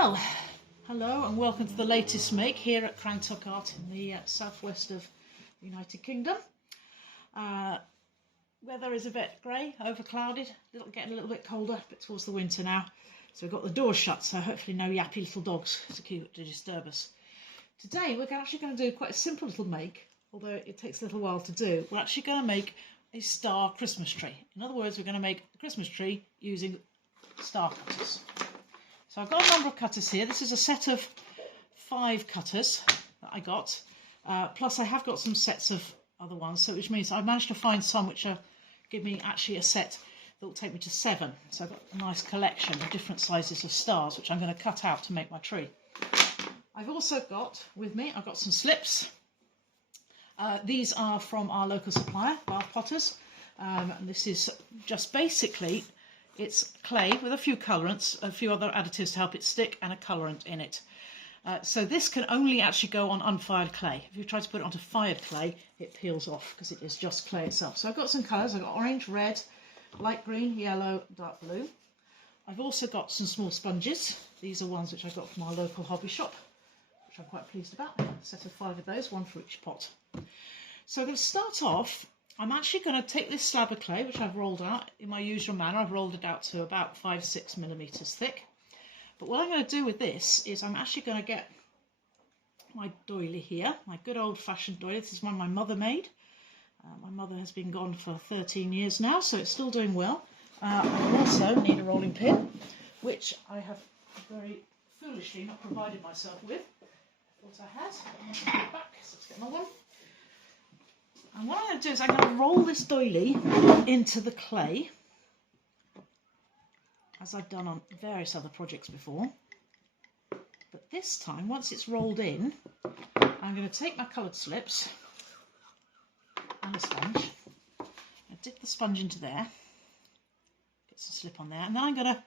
Well, hello and welcome to the latest make here at Crantock Art in the southwest of the United Kingdom. Weather is a bit grey, overclouded, getting a little bit colder, but towards the winter now. So we've got the doors shut, so hopefully no yappy little dogs to disturb us. Today we're actually going to do quite a simple little make, although it takes a little while to do. We're actually going to make a star Christmas tree. In other words, we're going to make a Christmas tree using star cutters. So I've got a number of cutters here. This is a set of 5 cutters that I got, plus I have got some sets of other ones, so which means I've managed to find some which give me actually a set that will take me to 7. So I've got a nice collection of different sizes of stars, which I'm going to cut out to make my tree. I've also got with me, I've got some slips. These are from our local supplier, Bath Potters, and this is just basically, it's clay with a few colorants, a few other additives to help it stick, and a colorant in it. So this can only actually go on unfired clay. If you try to put it onto fired clay, it peels off because it is just clay itself. So I've got some colours. I've got orange, red, light green, yellow, dark blue. I've also got some small sponges. These are ones which I got from our local hobby shop, which I'm quite pleased about. I've got a set of 5 of those, 1 for each pot. So I'm going to start off. I'm actually going to take this slab of clay, which I've rolled out in my usual manner. I've rolled it out to about 5-6 millimetres thick. But what I'm going to do with this is I'm actually going to get my doily here, my good old-fashioned doily. This is one my mother made. My mother has been gone for 13 years now, so it's still doing well. I also need a rolling pin, which I have very foolishly not provided myself with. I thought I had. I'm going to put it back, so let's get another one. And what I'm going to do is I'm going to roll this doily into the clay, as I've done on various other projects before. But this time, once it's rolled in, I'm going to take my coloured slips and a sponge. I dip the sponge into there, get some slip on there, and then I'm going to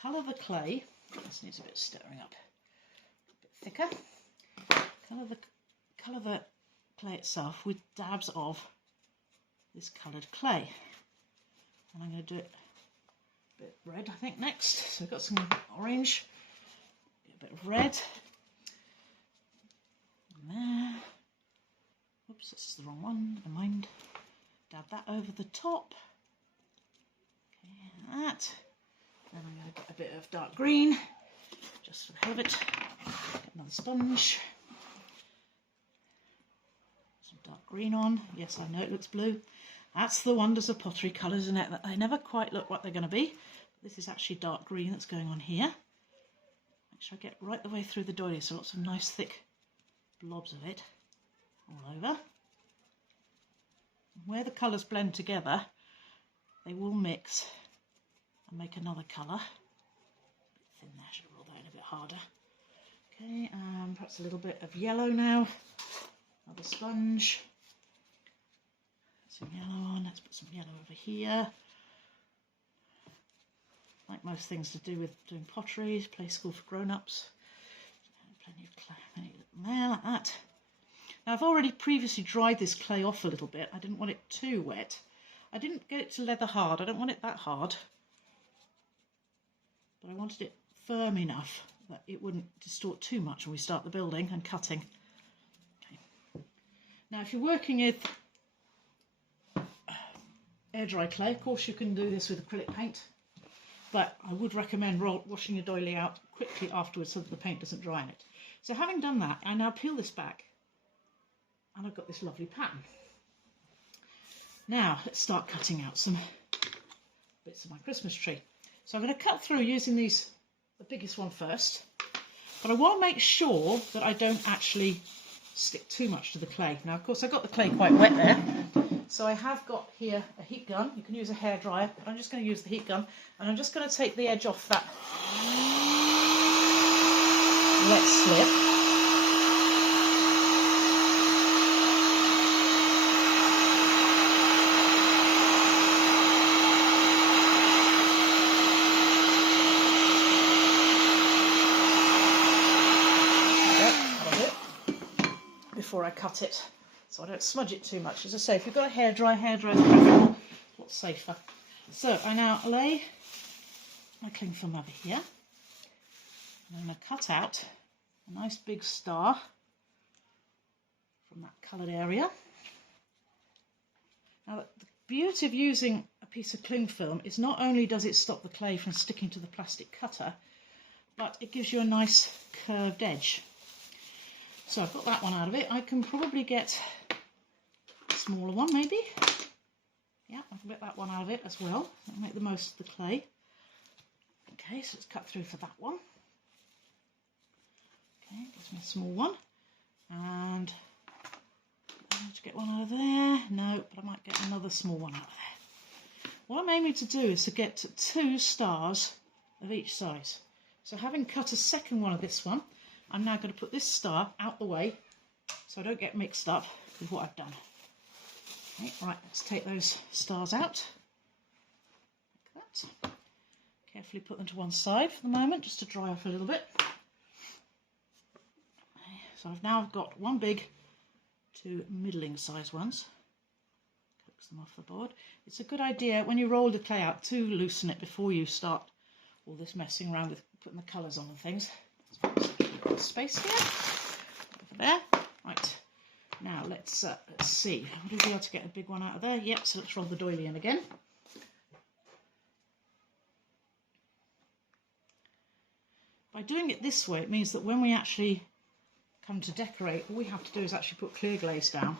colour the clay. This needs a bit of stirring up, a bit thicker. Colour the clay itself with dabs of this coloured clay, and I'm going to do it a bit red, I think, next. So I've got some orange, a bit of red, and there. Oops, this is the wrong one, never mind. Dab that over the top. Okay, that. Then I'm going to get a bit of dark green, just for the hell of it. Get another sponge. Dark green on. Yes, I know it looks blue. That's the wonders of pottery colours, isn't it? That they never quite look what they're going to be. This is actually dark green that's going on here. Make sure I get right the way through the doily, so lots of nice thick blobs of it all over. And where the colours blend together, they will mix and make another colour. A bit thin there, I should have rolled that in a bit harder. Okay, perhaps a little bit of yellow now. Another sponge, some yellow on, let's put some yellow over here. Like most things to do with doing pottery, play school for grown-ups. Plenty of clay there, like that. Now I've already previously dried this clay off a little bit. I didn't want it too wet. I didn't get it to leather hard, I don't want it that hard. But I wanted it firm enough that it wouldn't distort too much when we start the building and cutting. Now, if you're working with air dry clay, of course you can do this with acrylic paint, but I would recommend washing your doily out quickly afterwards so that the paint doesn't dry in it. So having done that, I now peel this back and I've got this lovely pattern. Now, let's start cutting out some bits of my Christmas tree. So I'm going to cut through using the biggest one first, but I want to make sure that I don't actually stick too much to the clay. Now, of course, I've got the clay quite wet there, so I have got here a heat gun. You can use a hairdryer, but I'm just going to use the heat gun, and I'm just going to take the edge off that wet slip. Before I cut it, so I don't smudge it too much. As I say, if you've got a hairdryer is preferable, a lot safer. So I now lay my cling film over here, I'm going to cut out a nice big star from that coloured area. Now, the beauty of using a piece of cling film is not only does it stop the clay from sticking to the plastic cutter, but it gives you a nice curved edge. So I've got that one out of it. I can probably get a smaller one maybe. Yeah, I can get that one out of it as well. I'll make the most of the clay. Okay, so let's cut through for that one. Okay, gives me a small one. And to get one out of there. No, but I might get another small one out of there. What I'm aiming to do is to get 2 stars of each size. So having cut a second one of this one, I'm now going to put this star out the way so I don't get mixed up with what I've done. Okay, right, let's take those stars out. Like that. Carefully put them to one side for the moment, just to dry off a little bit. Okay, so I've now got 1 big, 2 middling size ones. Coax them off the board. It's a good idea when you roll the clay out to loosen it before you start all this messing around with putting the colours on and things. Space here, over there. Right, now let's see. Would we be able to get a big one out of there? Yep. So let's roll the doily in again. By doing it this way, it means that when we actually come to decorate, all we have to do is actually put clear glaze down.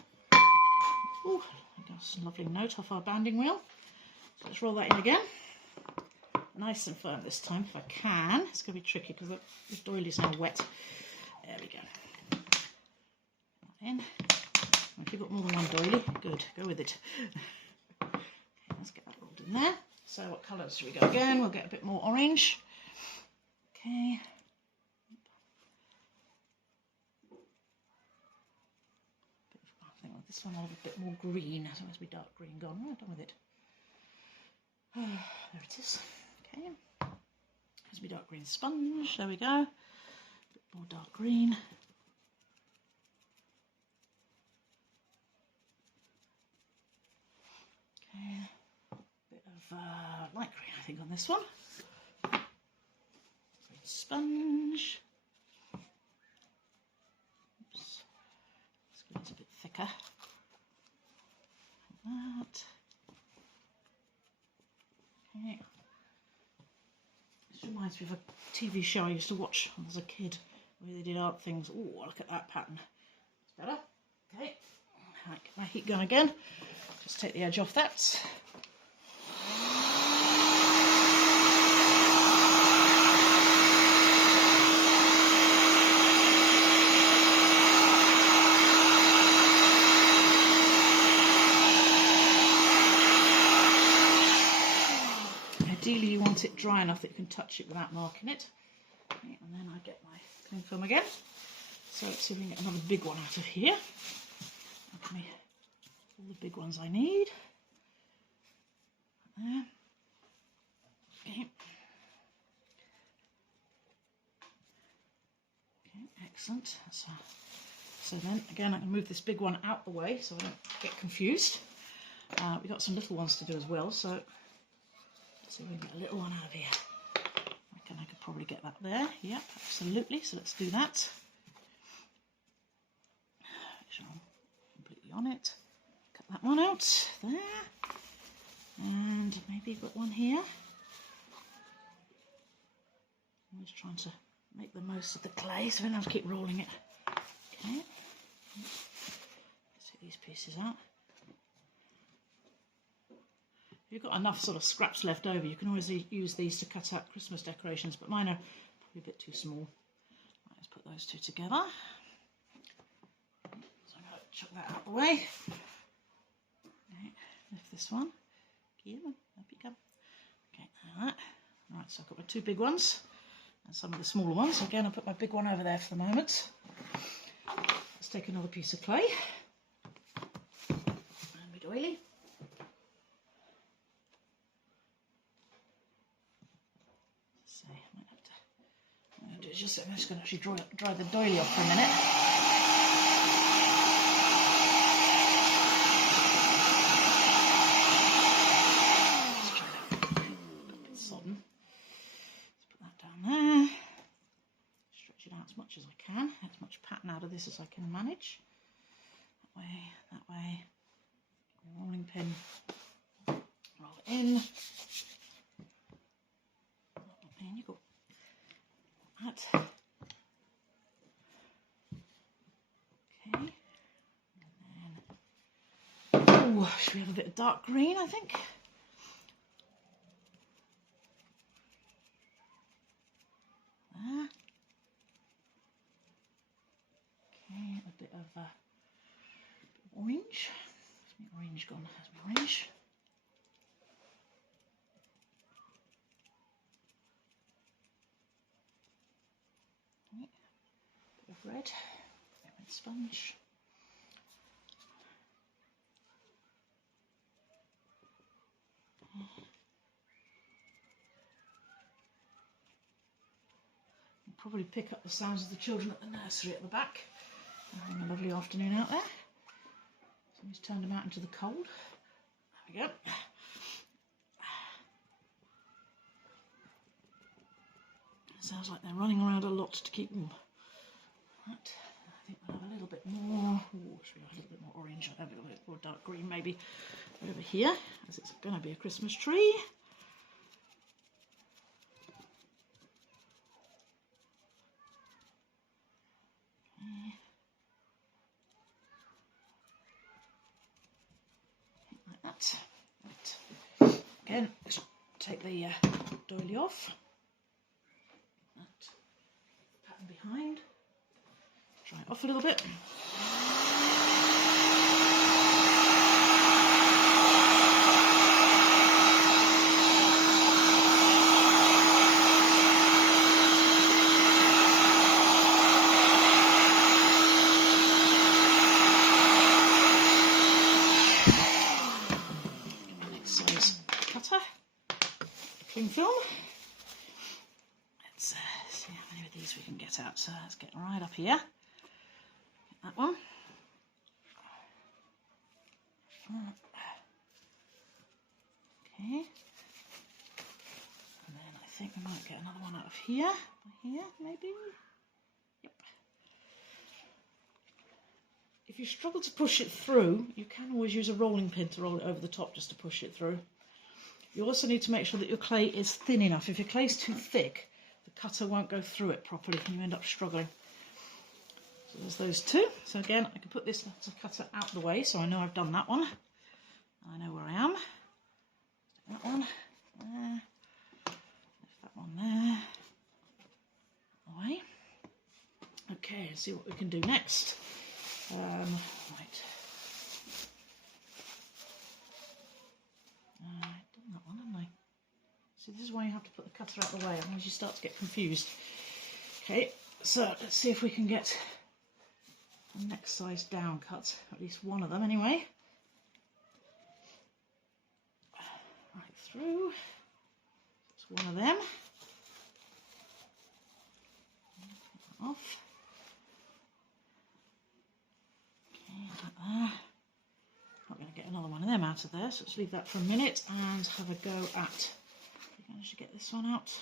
Oh, that's a lovely note off our banding wheel. So let's roll that in again. Nice and firm this time, if I can. It's going to be tricky because the doily's now wet. There we go. Put that in. If you've got more than one doily, good, go with it. Okay, let's get that rolled in there. So what colours should we go again? We'll get a bit more orange. Okay. I think this one will have a bit more green. So it must be dark green gone. Right, done with it. There it is. Okay, here's my dark green sponge, there we go, a bit more dark green. Okay, a bit of light green I think on this one. Green sponge. Oops, this green's a bit thicker. Like that. Okay. This reminds me of a TV show I used to watch when I was a kid, where they did art things. Oh, look at that pattern. That's better. Okay. Right, get my heat gun again. Just take the edge off that. Ideally you want it dry enough that you can touch it without marking it. Okay, and then I get my cling film again. So let's see if we can get another big one out of here. Give me all the big ones I need. There. Okay. Okay, excellent. So then again I can move this big one out the way so I don't get confused. We've got some little ones to do as well, so let's see if we can get a little one out of here. I reckon I could probably get that there. Yep, absolutely. So let's do that. Make sure I'm completely on it. Cut that one out there. And maybe got one here. I'm just trying to make the most of the clay so I don't have to keep rolling it. Okay. Let's take these pieces out. If you've got enough sort of scraps left over, you can always use these to cut out Christmas decorations, but mine are probably a bit too small. Right, let's put those two together. So I'm going to chuck that out of the way. Okay, lift this one. Here, up you come. Okay, like that. Right, so I've got my two big ones and some of the smaller ones. Again, I'll put my big one over there for the moment. Let's take another piece of clay. And my doily. I'm just going to actually dry the doily off for a minute. Just try that a bit sodden. Let's put that down there. as much as I can, as much pattern out of this as I can manage. That way, rolling pin, roll it in, and you go. That. Okay. And then, oh, should we have a bit of dark green, I think? There. Okay, a bit of orange. Where's my orange gone? There's my orange. Right. Bit of red. Red sponge. You'll probably pick up the sounds of the children at the nursery at the back. They're having a lovely afternoon out there. Somebody's turned them out into the cold. There we go. It sounds like they're running around a lot to keep warm. Right. I think we'll have a little bit more. Oh, should we have a little bit more orange? A little bit more dark green maybe over here, as it's going to be a Christmas tree. Okay. Like that. Right. Again, let's take the doily off. That pattern behind. Dry it off a little bit. Next size cutter, cling film. Let's see how many of these we can get out. So let's get right up here. That one. Okay. And then I think we might get another one out of here. Here, maybe. Yep. If you struggle to push it through, you can always use a rolling pin to roll it over the top just to push it through. You also need to make sure that your clay is thin enough. If your clay is too thick, the cutter won't go through it properly and you end up struggling. So there's those two. So again, I can put this cutter out of the way so I know I've done that one. I know where I am. That one there. Lift that one there. Away. Okay, let's see what we can do next. Right. I've done that one, haven't I? So this is why you have to put the cutter out of the way, otherwise you start to get confused. Okay, so let's see if we can get the next size down cut, at least one of them anyway. Right through. That's one of them. Put that off. Okay, like that. Not going to get another one of them out of there, so let's leave that for a minute and have a go at. Did I manage to get this one out?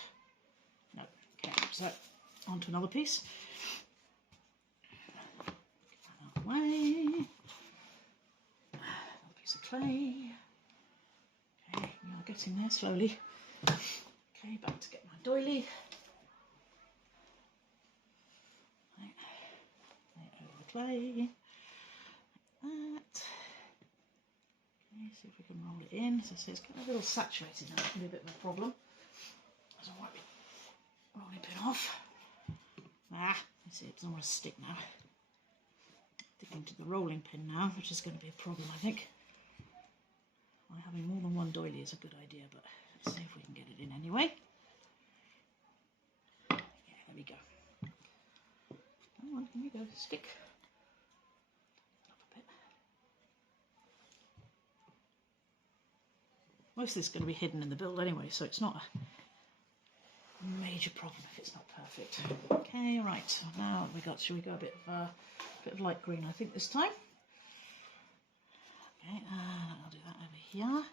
No. Okay, so on to another piece. Get that out of the way. Another piece of clay. Okay, we are getting there slowly. Okay, back to get my doily. Right. Over the clay. Like that. Okay, see if we can roll it in. As I say, it's getting a little saturated now. It's going to be a bit of a problem. So I might be rolling pin off. You see, it doesn't want to stick now. Sticking to the rolling pin now, which is going to be a problem, I think. Well, having more than one doily is a good idea, but let's see if we can get it in anyway. Yeah, there we go. Come on, here we go. Stick. Up a bit. Most of this is going to be hidden in the build anyway, so it's not a major problem if it's not perfect. Okay, right. So now shall we go a bit of light green, I think, this time. Okay, I'll do that over here.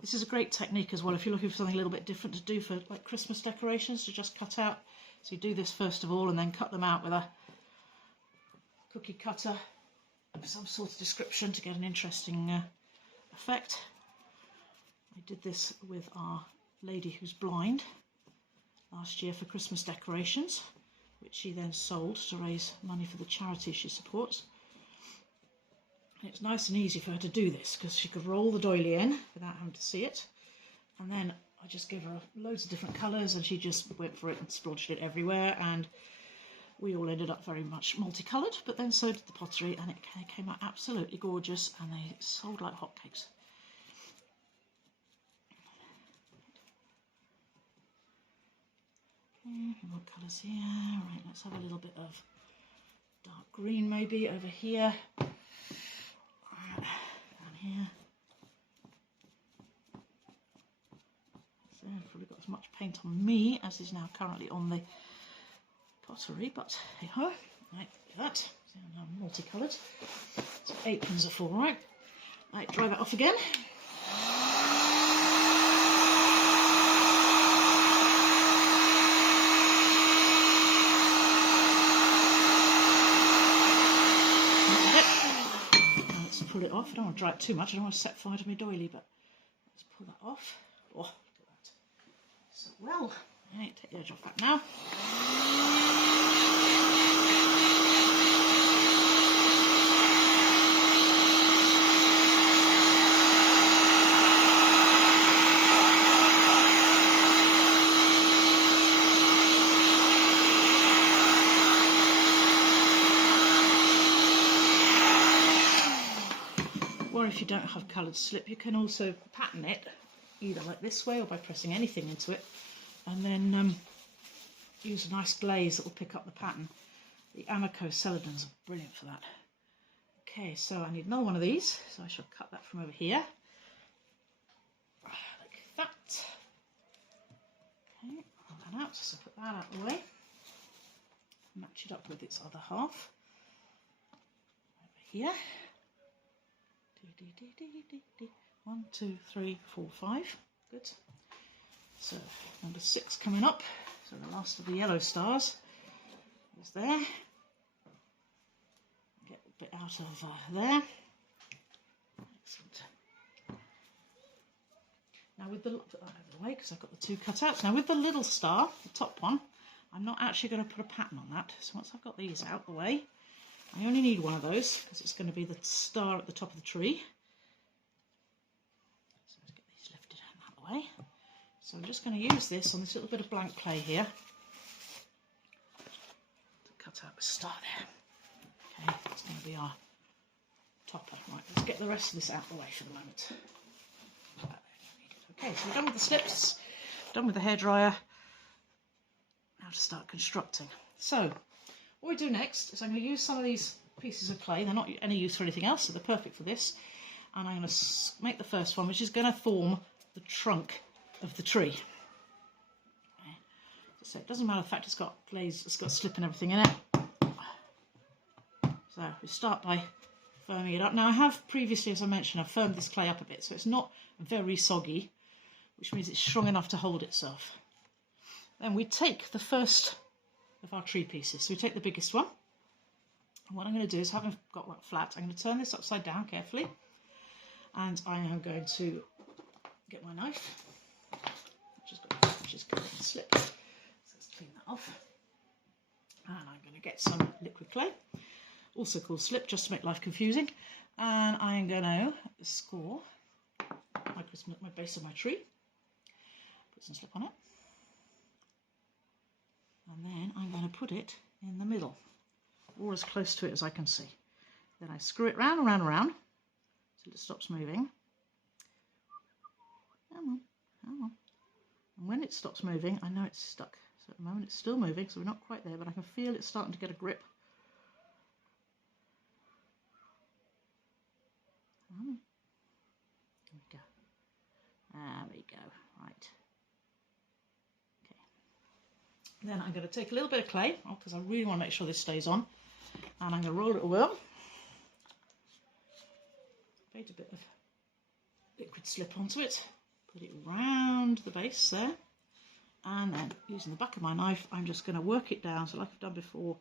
This is a great technique as well if you're looking for something a little bit different to do for like Christmas decorations, to just cut out. So you do this first of all and then cut them out with a cookie cutter of some sort of description to get an interesting effect. I did this with our lady who's blind last year for Christmas decorations, which she then sold to raise money for the charity she supports. And it's nice and easy for her to do this because she could roll the doily in without having to see it, and then I just gave her loads of different colours and she just went for it and splodged it everywhere, and we all ended up very much multicoloured, but then so did the pottery, and it came out absolutely gorgeous and they sold like hotcakes. What colours here? Right, let's have a little bit of dark green maybe over here. Down here. So I've probably got as much paint on me as is now currently on the pottery, but hey ho. Right, do that. So now I'm multicoloured. So aprons are for, right? Right, dry that off again. Pull it off. I don't want to dry it too much. I don't want to set fire to my doily, but let's pull that off. Oh, look at that. So well. Right, take the edge off that now. Or if you don't have coloured slip, you can also pattern it either like this way or by pressing anything into it, and then use a nice glaze that will pick up the pattern. The Amaco Celadons are brilliant for that. Okay, so I need another one of these, so I shall cut that from over here, like that. Okay, pull that out, so put that out of the way. Match it up with its other half over here. 1, 2, 3, 4, 5. Good. So number 6 coming up. So the last of the yellow stars is there. Get a bit out of there. Excellent. Now with the, put that over the way because I've got the 2 cut out. Now with the little star, the top one, I'm not actually going to put a pattern on that. So once I've got these out the way, I only need one of those because it's going to be the star at the top of the tree. So let's get these lifted out that way. So I'm just going to use this on this little bit of blank clay here to cut out the star there. Okay, that's going to be our topper. Right, let's get the rest of this out the way for the moment. Okay, so we're done with the slips, done with the hairdryer. Now to start constructing. So what we do next is I'm going to use some of these pieces of clay. They're not any use for anything else, so they're perfect for this. And I'm going to make the first one, which is going to form the trunk of the tree. Okay. So it doesn't matter the fact it's got glaze, it's got slip and everything in it. So we start by firming it up. Now I have previously, as I mentioned, I've firmed this clay up a bit, so it's not very soggy, which means it's strong enough to hold itself. Then we take the first of our tree pieces. So we take the biggest one. And what I'm going to do is, having got that flat, I'm going to turn this upside down carefully, and I am going to get my knife, which is covered in slip. So let's clean that off. And I'm going to get some liquid clay, also called slip, just to make life confusing. And I'm going to score my base of my tree. Put some slip on it. And then I'm going to put it in the middle, or as close to it as I can see. Then I screw it round and round and round until it stops moving. Come on, come on. And when it stops moving, I know it's stuck. So at the moment it's still moving, so we're not quite there, but I can feel it starting to get a grip. There we go. There we go. Right. Then I'm going to take a little bit of clay, because I really want to make sure this stays on, and I'm going to roll it a whirl. Paint a bit of liquid slip onto it. Put it round the base there. And then using the back of my knife, I'm just going to work it down, so like I've done before,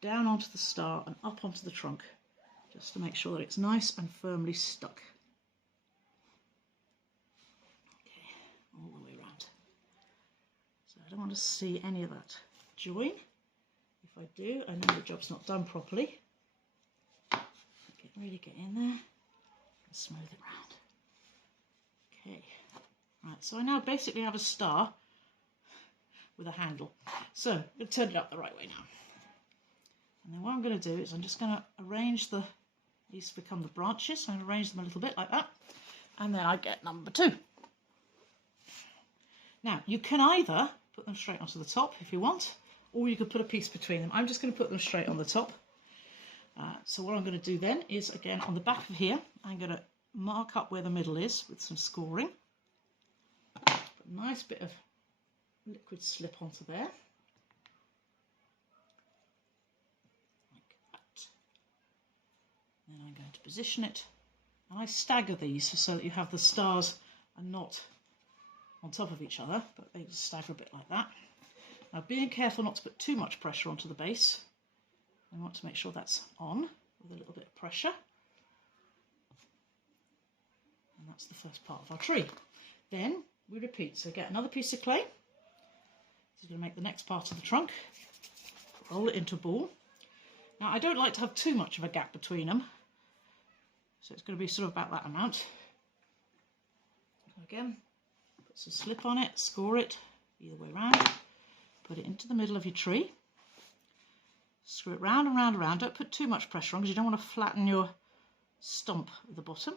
down onto the star and up onto the trunk, just to make sure that it's nice and firmly stuck. Okay, all the way around. So I don't want to see any of that join. If I do, I know the job's not done properly. Really get in there and smooth it round. Okay, right, so I now basically have a star with a handle. So I'm going to turn it up the right way now. And then what I'm going to do is I'm just going to arrange these become the branches. I'm going to arrange them a little bit like that. And then I get number 2. Now, you can either put them straight onto the top if you want, or you could put a piece between them. I'm just going to put them straight on the top. So what I'm going to do then is, again, on the back of here, I'm going to mark up where the middle is with some scoring. Put a nice bit of liquid slip onto there. Like that. Then I'm going to position it. And I stagger these so that you have the stars are not on top of each other, but they just stagger a bit like that. Now, being careful not to put too much pressure onto the base. I want to make sure that's on with a little bit of pressure. And that's the first part of our tree. Then we repeat. So get another piece of clay. This is going to make the next part of the trunk. Roll it into a ball. Now, I don't like to have too much of a gap between them. So it's going to be sort of about that amount. Again, put some slip on it, score it either way around. Put it into the middle of your tree. Screw it round and round and round. Don't put too much pressure on because you don't want to flatten your stump at the bottom,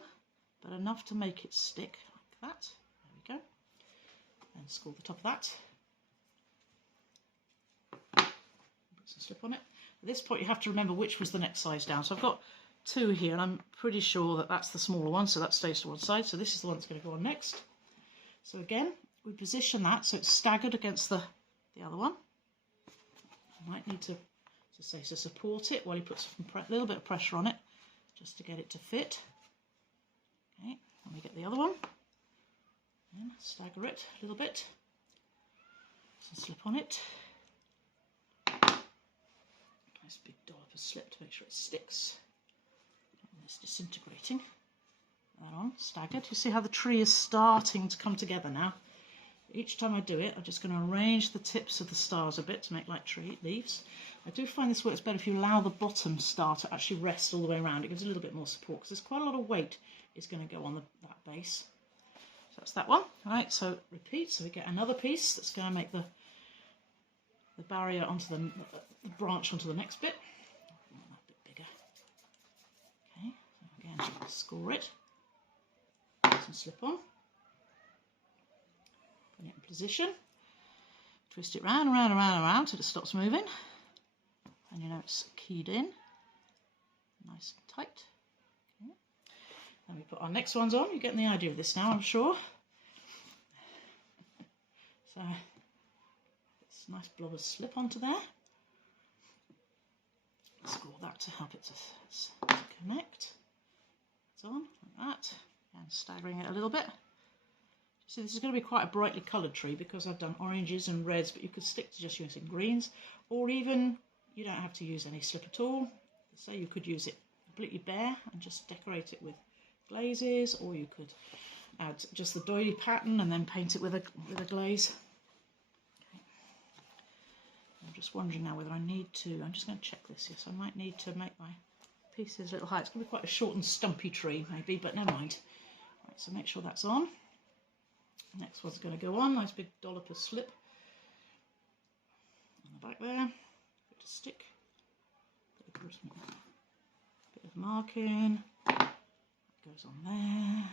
but enough to make it stick like that. There we go. And score the top of that. Put some slip on it. At this point, you have to remember which was the next size down. So I've got 2 here, and I'm pretty sure that that's the smaller one, so that stays to one side. So this is the one that's going to go on next. So again, we position that so it's staggered against the other one. I might need to support it while you put a little bit of pressure on it just to get it to fit. Okay, and we get the other one. And stagger it a little bit. Some slip on it. Nice big dollop of slip to make sure it sticks. And it's disintegrating. That on, staggered. You see how the tree is starting to come together now? Each time I do it, I'm just going to arrange the tips of the stars a bit to make like tree leaves. I do find this works better if you allow the bottom star to actually rest all the way around. It gives a little bit more support because there's quite a lot of weight is going to go on that base. So that's that one. All right, so repeat. So we get another piece that's going to make the barrier onto the branch onto the next bit. That bit bigger. Okay, so again, score it. Put some slip on. Put it in position. Twist it round and round and round and round till it stops moving. And you know it's keyed in. Nice and tight. Okay. Then we put our next ones on. You're getting the idea of this now, I'm sure. So this nice blob of slip onto there. Score that to help it to connect. It's on like that. And staggering it a little bit. So this is going to be quite a brightly coloured tree because I've done oranges and reds, but you could stick to just using greens, or even you don't have to use any slip at all. So you could use it completely bare and just decorate it with glazes, or you could add just the doily pattern and then paint it with a glaze. Okay. I'm just wondering now whether I need to, I'm just going to check this, yes, I might need to make my pieces a little higher. It's going to be quite a short and stumpy tree maybe, but never mind. Right, so make sure that's on. Next one's going to go on, nice big dollop of slip on the back there, bit of stick, bit of marking, goes on there,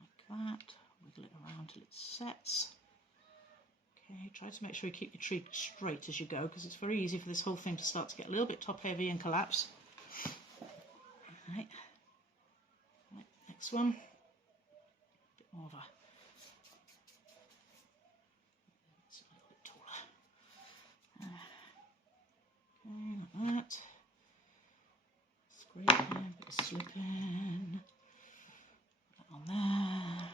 like that, wiggle it around till it sets. Okay, try to make sure you keep your tree straight as you go because it's very easy for this whole thing to start to get a little bit top heavy and collapse. Right, next one, a bit more of a like that. Scraping, bit of slipping. Put that on there.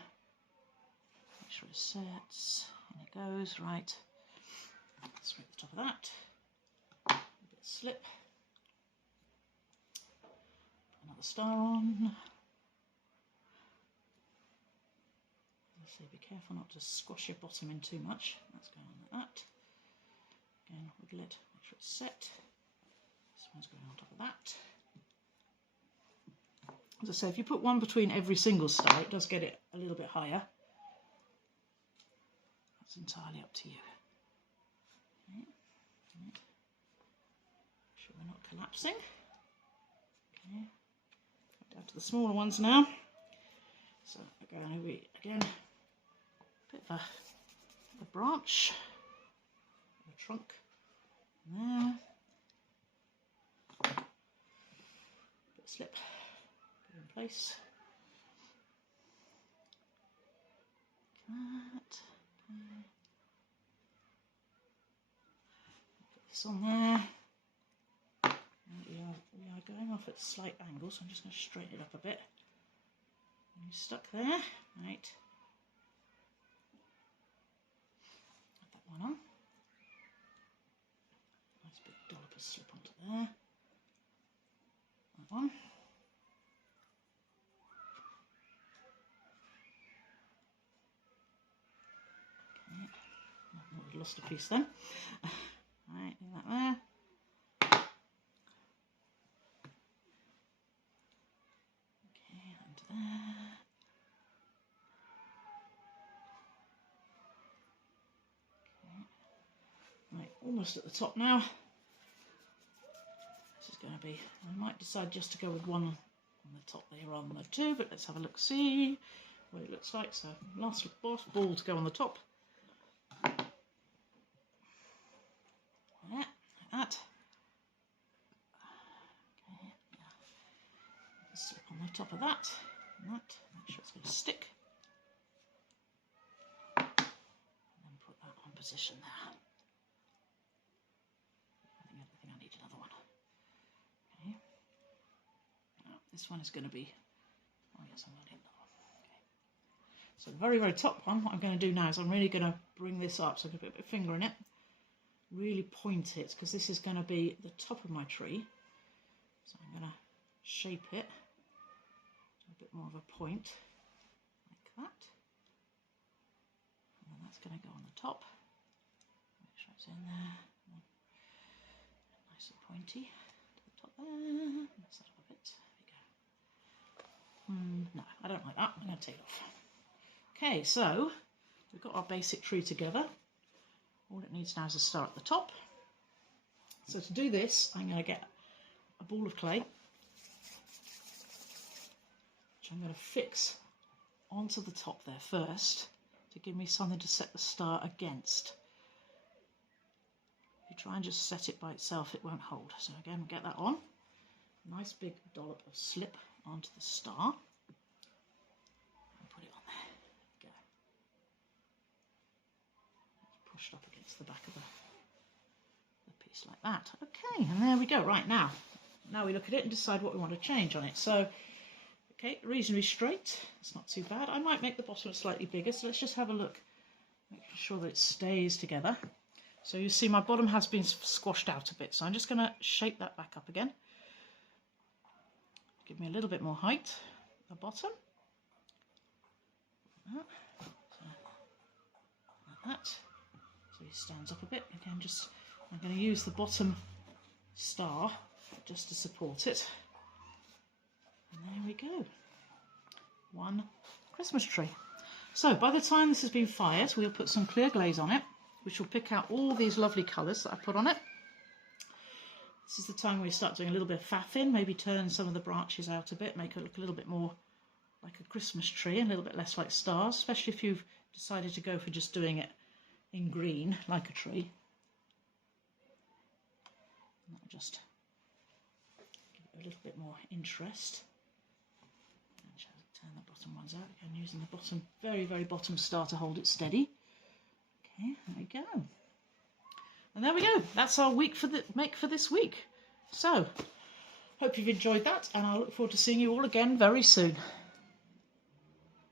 sure it sets. In it goes, right. Scrape the top of that. A bit of slip. Put another star on. So be careful not to squash your bottom in too much. That's going on like that. Again, wiggle it, make sure it's set. This one's going on top of that. As I say, if you put one between every single star, it does get it a little bit higher. That's entirely up to you. Okay. Make sure we're not collapsing. Okay. Down to the smaller ones now. So again, bit of a branch, a trunk there, bit of slip, put it in place, like that, okay. Put this on there. We are going off at slight angles, so I'm just going to straighten it up a bit. And you're stuck there, right. Add that one on. Nice big dollop of slip onto there. That one. Okay. Oh, we've lost a piece then. Right, do that there. Right, almost at the top now. This is going to be, I might decide just to go with one on the top there rather than the two, but let's have a look, see what it looks like. So last ball to go on the top. Yeah, like that. Okay, yeah. Slip on the top of that, and that. Make sure it's going to stick. And then put that on position there. I think I need another one. Okay. Now, this one is going to be. Oh yes, I'm going to need another one. Okay. So the very, very top one. What I'm going to do now is I'm really going to bring this up. So I'm going to put my finger in it. Really point it, because this is going to be the top of my tree. So I'm going to shape it to a bit more of a point, like that. And then that's going to go on the top. Make sure it's in there. Nice and pointy to the top there. Mix that up a bit. There we go. No, I don't like that. I'm going to take it off. Okay, so we've got our basic tree together. All it needs now is a star at the top. So to do this, I'm going to get a ball of clay, which I'm going to fix onto the top there first to give me something to set the star against. If you try and just set it by itself, it won't hold. So again, get that on. Nice big dollop of slip onto the star. And put it on there. There we go. Pushed up against the back of the piece like that. Okay, and there we go. Right, now we look at it and decide what we want to change on it. So, okay, reasonably straight. It's not too bad. I might make the bottom slightly bigger, so let's just have a look. Make sure that it stays together. So you see my bottom has been squashed out a bit, so I'm just going to shape that back up again. Give me a little bit more height at the bottom. Like that. So he stands up a bit. Again, just I'm going to use the bottom star just to support it. And there we go. One Christmas tree. So by the time this has been fired, we'll put some clear glaze on it, which will pick out all these lovely colours that I put on it. This is the time we start doing a little bit of faffing, maybe turn some of the branches out a bit, make it look a little bit more like a Christmas tree, and a little bit less like stars, especially if you've decided to go for just doing it in green, like a tree. And that'll just give it a little bit more interest. And turn the bottom ones out, again using the bottom, very, very bottom star to hold it steady. Okay, there we go. And there we go. That's our week for this week. So, hope you've enjoyed that, and I look forward to seeing you all again very soon.